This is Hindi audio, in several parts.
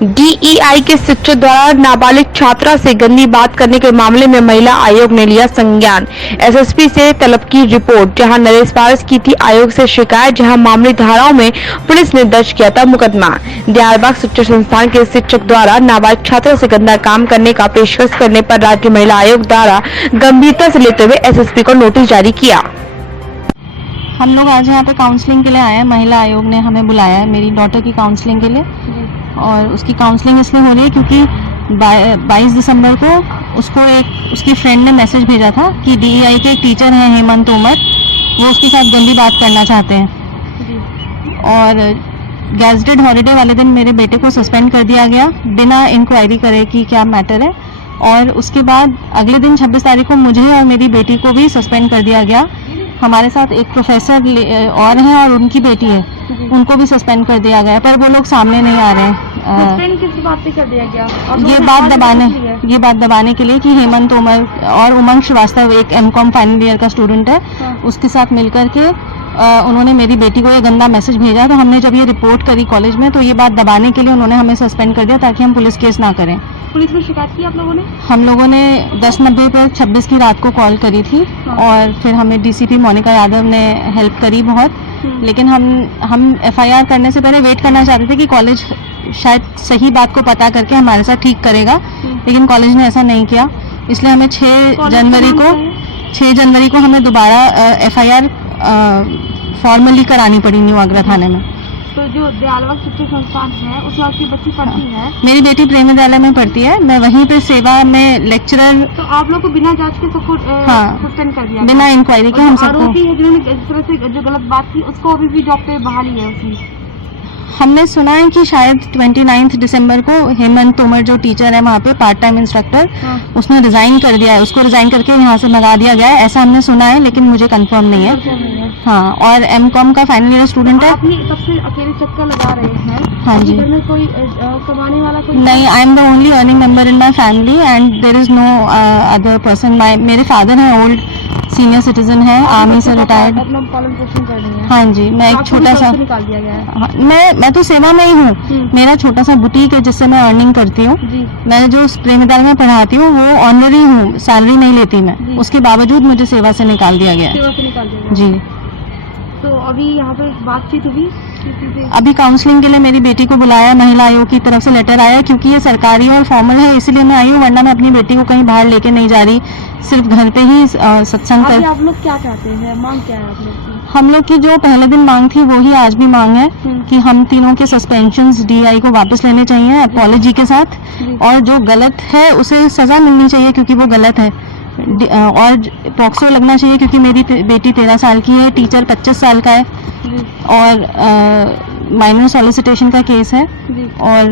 डीईआई के शिक्षक द्वारा नाबालिग छात्रा से गंदी बात करने के मामले में महिला आयोग ने लिया संज्ञान। एसएसपी से तलब की रिपोर्ट। जहां नरेश पारस की थी आयोग से शिकायत, जहां मामले धाराओं में पुलिस ने दर्ज किया था मुकदमा। दियारबाग शिक्षण संस्थान के शिक्षक द्वारा नाबालिग छात्रा से गंदा काम करने का पेशकश करने पर राज्य महिला आयोग द्वारा गंभीरता से लेते हुए एसएसपी को नोटिस जारी किया। हम लोग आज यहाँ पे काउंसलिंग के लिए आए हैं। महिला आयोग ने हमें बुलाया है मेरी डॉटर की काउंसलिंग के लिए, और उसकी काउंसलिंग इसलिए हो रही है क्योंकि 22 दिसंबर को उसकी फ्रेंड ने मैसेज भेजा था कि डीईआई के एक टीचर हैं हेमंत तोमर, वो उसके साथ गंदी बात करना चाहते हैं। और गैजेटेड हॉलीडे वाले दिन मेरे बेटे को सस्पेंड कर दिया गया बिना इंक्वायरी करे कि क्या मैटर है। और उसके बाद अगले दिन 26 तारीख को मुझे और मेरी बेटी को भी सस्पेंड कर दिया गया। हमारे साथ एक प्रोफेसर और हैं और उनकी बेटी है, उनको भी सस्पेंड कर दिया गया, पर वो लोग सामने नहीं आ रहे हैं। सस्पेंड किस बात पे कर दिया गया? ये बात दबाने के लिए कि हेमंत तोमर और उमंग श्रीवास्तव एक एमकॉम फाइनल ईयर का स्टूडेंट है, उसके साथ मिलकर के उन्होंने मेरी बेटी को ये गंदा मैसेज भेजा। तो हमने जब ये रिपोर्ट करी कॉलेज में, तो ये बात दबाने के लिए उन्होंने हमें सस्पेंड कर दिया ताकि हम पुलिस केस ना करें। पुलिस में शिकायत की आप लोगों ने? हम लोगों ने 10:90 पर 26 की रात को कॉल करी थी, और फिर हमें डीसीपी मोनिका यादव ने हेल्प करी बहुत। लेकिन हम एफआईआर करने से पहले वेट करना चाहते थे कि कॉलेज शायद सही बात को पता करके हमारे साथ ठीक करेगा, लेकिन कॉलेज ने ऐसा नहीं किया। इसलिए हमें 6 जनवरी को हमें दोबारा एफआईआर फॉर्मली करानी पड़ी न्यू आगरा थाने में। तो जो दियारबाग शिक्षण संस्थान है उसमें आपकी बच्ची पढ़ती है? मेरी बेटी प्रेम विद्यालय में पढ़ती है, मैं वहीं पे सेवा में लेक्चरर। तो आप लोग को बिना जांच के सबको सस्पेंड कर दिया? बिना इंक्वायरी के हम सबको। आरोपी है जिन्होंने इस तरह से जो गलत बात की, उसको अभी भी जॉब पे बहाली है उसकी? हमने सुना है कि शायद 29 दिसंबर को हेमंत तोमर जो टीचर है वहाँ पे पार्ट टाइम इंस्ट्रक्टर, उसने रिजाइन कर दिया है, उसको रिजाइन करके यहाँ से लगा दिया गया है, ऐसा हमने सुना है, लेकिन मुझे कंफर्म नहीं है। हाँ, और एमकॉम का फाइनल ईयर स्टूडेंट है। अपनी सबसे अकेले चक्कर लगा रहे हैं? हाँ जी। घर में कोई कमाने वाला कोई नहीं, I am the only earning member in my family and there is no other person. मेरे फादर हैं, ओल्ड सीनियर सिटीजन है, आर्मी से रिटायर्ड। अपना पालन पोषण कर रही हैं? हाँ जी, मैं एक छोटा सा निकाल दिया गया है। हाँ, मैं तो सेवा में ही हूँ। मेरा छोटा सा बुटीक है जिससे मैं अर्निंग करती हूँ। मैं जो प्रेम विद्यालय में पढ़ाती हूँ वो ऑनरी हूँ, सैलरी नहीं लेती मैं, उसके बावजूद मुझे सेवा से निकाल दिया गया। सेवा से निकाल दिया गया जी। तो अभी यहाँ पे बातचीत हुई? अभी काउंसलिंग के लिए मेरी बेटी को बुलाया, महिला आयोग की तरफ से लेटर आया, क्योंकि ये सरकारी और फॉर्मल है इसलिए मैं आई हूँ, वरना मैं अपनी बेटी को कहीं बाहर लेके नहीं जा रही, सिर्फ घर पे ही सत्संग कर। आप लोग क्या चाहते हैं, मांग क्या है आप लोग की? हम लोग की जो पहले दिन मांग थी वो ही आज भी मांग है कि हम तीनों के सस्पेंशंस डीआई को वापस लेने चाहिए अपॉलॉजी के साथ, और जो गलत है उसे सजा मिलनी चाहिए क्योंकि वो गलत है, और पॉक्सो लगना चाहिए क्योंकि मेरी बेटी 13 साल की है, टीचर 25 साल का है, और माइनर सॉलिसिटेशन का केस है, और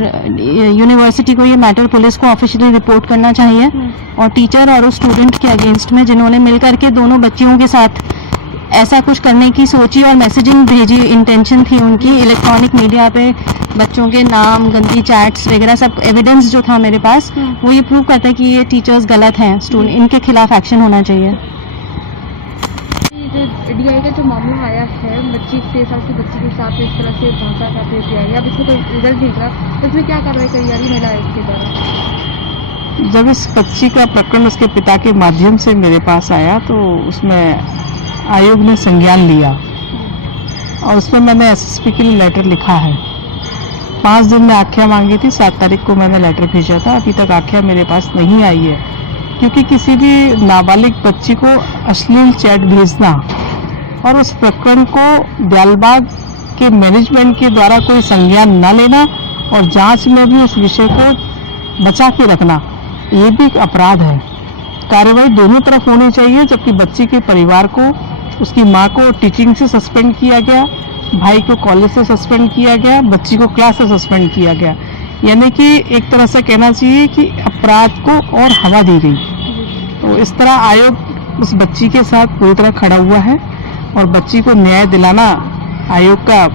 यूनिवर्सिटी को ये मैटर पुलिस को ऑफिशियली रिपोर्ट करना चाहिए, और टीचर और उस स्टूडेंट के अगेंस्ट में जिन्होंने मिलकर के दोनों बच्चियों के साथ ऐसा कुछ करने की सोची और मैसेजिंग भेजी, इंटेंशन थी उनकी इलेक्ट्रॉनिक मीडिया पे बच्चों के नाम, गंदी चैट्स वगैरह, सब एविडेंस जो था मेरे पास वो ये प्रूव करता है कि ये टीचर्स गलत हैं, स्टूडेंट, इनके खिलाफ एक्शन होना चाहिए। डीआई का जो मामला आया है, बच्ची 6 साल की बच्ची के साथ इस तरह से भाषा का प्रयोग किया गया, अब इसमें कोई रिजल्ट नहीं निकला, तो इसमें क्या कार्रवाई करी जा रही महिला आयोग के द्वारा? जब इस बच्ची का प्रकरण उसके पिता के माध्यम से मेरे पास आया तो उसमें आयोग ने संज्ञान लिया, और उसमें मैंने एसएसपी के लिए लेटर लिखा है। 5 दिन में आख्या मांगी थी, 7 तारीख को मैंने लेटर भेजा था, अभी तक आख्या मेरे पास नहीं आई है, क्योंकि किसी भी नाबालिग बच्ची को अश्लील चैट भेजना और उस प्रकरण को दियारबाग के मैनेजमेंट के द्वारा कोई संज्ञान न लेना और जांच में भी उस विषय को बचा के रखना, ये भी एक अपराध है। कार्रवाई दोनों तरफ होनी चाहिए, जबकि बच्ची के परिवार को, उसकी माँ को टीचिंग से सस्पेंड किया गया, भाई को कॉलेज से सस्पेंड किया गया, बच्ची को क्लास से सस्पेंड किया गया, यानी कि एक तरह से कहना चाहिए कि अपराध को और हवा दी गई। तो इस तरह आयोग उस बच्ची के साथ पूरी तरह खड़ा हुआ है, और बच्ची को न्याय दिलाना आयोग का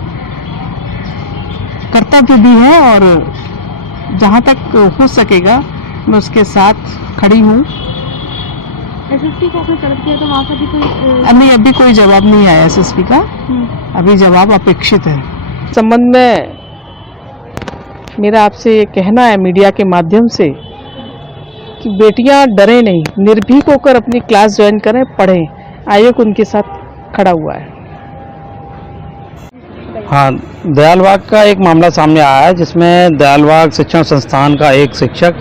कर्तव्य भी है, और जहाँ तक हो सकेगा मैं उसके साथ खड़ी हूँ। एसएसपी को आपने तलब किया तो वहाँ का भी कोई अभी कोई जवाब नहीं आया एसएसपी का, अभी जवाब अपेक्षित है। संबंध में मेरा आपसे ये कहना है मीडिया के माध्यम से कि बेटियां डरे नहीं, निर्भीक होकर अपनी क्लास ज्वाइन करें, पढ़ें। आयोग उनके साथ खड़ा हुआ है। हाँ, दयालबाग का एक मामला सामने आया है जिसमें दयालबाग शिक्षण संस्थान का एक शिक्षक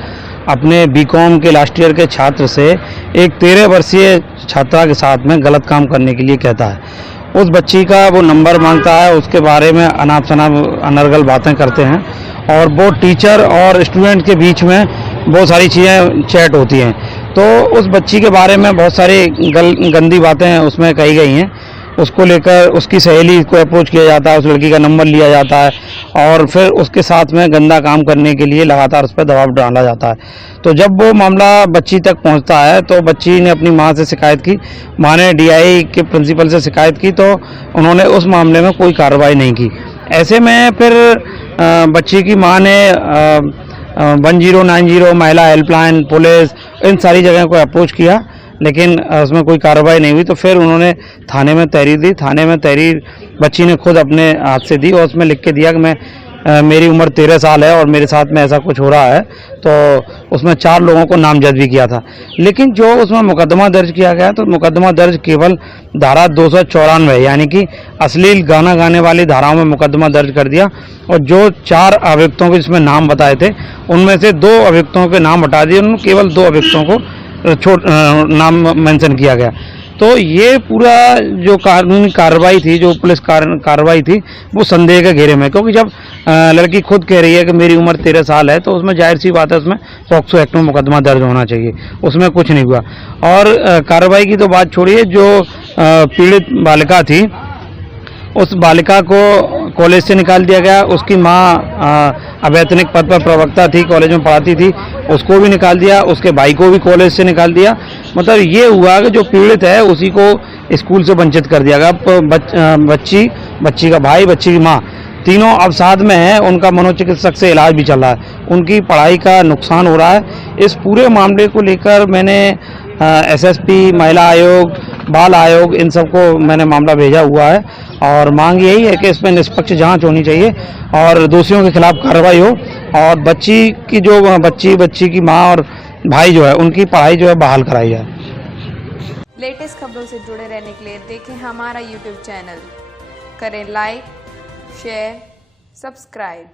अपने बीकॉम के लास्ट ईयर के छात्र से एक 13 वर्षीय छात्रा के साथ में गलत काम करने के लिए कहता है। उस बच्ची का वो नंबर मांगता है, उसके बारे में अनाप शनाप अनर्गल बातें करते हैं और वो टीचर और स्टूडेंट के बीच में बहुत सारी चीज़ें चैट होती हैं। तो उस बच्ची के बारे में बहुत सारी गंदी बातें उसमें कही गई हैं। उसको लेकर उसकी सहेली को अप्रोच किया जाता है, उस लड़की का नंबर लिया जाता है और फिर उसके साथ में गंदा काम करने के लिए लगातार उस पर दबाव डाला जाता है। तो जब वो मामला बच्ची तक पहुंचता है तो बच्ची ने अपनी मां से शिकायत की। मां ने डीआई के प्रिंसिपल से शिकायत की तो उन्होंने उस मामले में कोई कार्रवाई नहीं की। ऐसे में फिर बच्ची की मां ने 1090 महिला हेल्पलाइन, पुलिस, इन सारी जगह को अप्रोच किया, लेकिन उसमें कोई कार्रवाई नहीं हुई। तो फिर उन्होंने थाने में तहरीर दी। थाने में तहरीर बच्ची ने खुद अपने हाथ से दी और उसमें लिख के दिया कि मेरी उम्र 13 साल है और मेरे साथ में ऐसा कुछ हो रहा है। तो उसमें 4 लोगों को नामजद भी किया था। लेकिन जो उसमें मुकदमा दर्ज किया गया तो मुकदमा दर्ज केवल धारा 294 यानी कि अश्लील गाना गाने वाली धाराओं में मुकदमा दर्ज कर दिया और जो 4 अभियुक्तों के जिसमें नाम बताए थे उनमें से 2 अभियुक्तों के नाम हटा दिए। उन्होंने केवल 2 अभियुक्तों को नाम मेंशन किया गया। तो ये पूरा जो कानूनी कार्रवाई थी, जो पुलिस कार्रवाई थी, वो संदेह के घेरे में, क्योंकि जब लड़की खुद कह रही है कि मेरी उम्र 13 साल है तो उसमें जाहिर सी बात है उसमें पॉक्सो एक्ट में मुकदमा दर्ज होना चाहिए। उसमें कुछ नहीं हुआ। और कार्रवाई की तो बात छोड़िए, जो पीड़ित बालिका थी उस बालिका को कॉलेज से निकाल दिया गया। उसकी माँ अवैतनिक पद पर प्रवक्ता थी, कॉलेज में पढ़ाती थी, उसको भी निकाल दिया। उसके भाई को भी कॉलेज से निकाल दिया। मतलब ये हुआ कि जो पीड़ित है उसी को स्कूल से वंचित कर दिया गया। बच्ची का भाई, बच्ची की माँ, तीनों अवसाद में हैं। उनका मनोचिकित्सक से इलाज भी चल रहा है। उनकी पढ़ाई का नुकसान हो रहा है। इस पूरे मामले को लेकर मैंने एसएसपी, महिला आयोग, बाल आयोग, इन सबको मैंने मामला भेजा हुआ है और मांग यही है कि इसमें निष्पक्ष जांच होनी चाहिए और दोषियों के खिलाफ कार्रवाई हो और बच्ची की मां और भाई जो है उनकी पढ़ाई जो है बहाल कराई जाए। लेटेस्ट खबरों से जुड़े रहने के लिए देखें हमारा YouTube चैनल, करें लाइक, शेयर, सब्सक्राइब।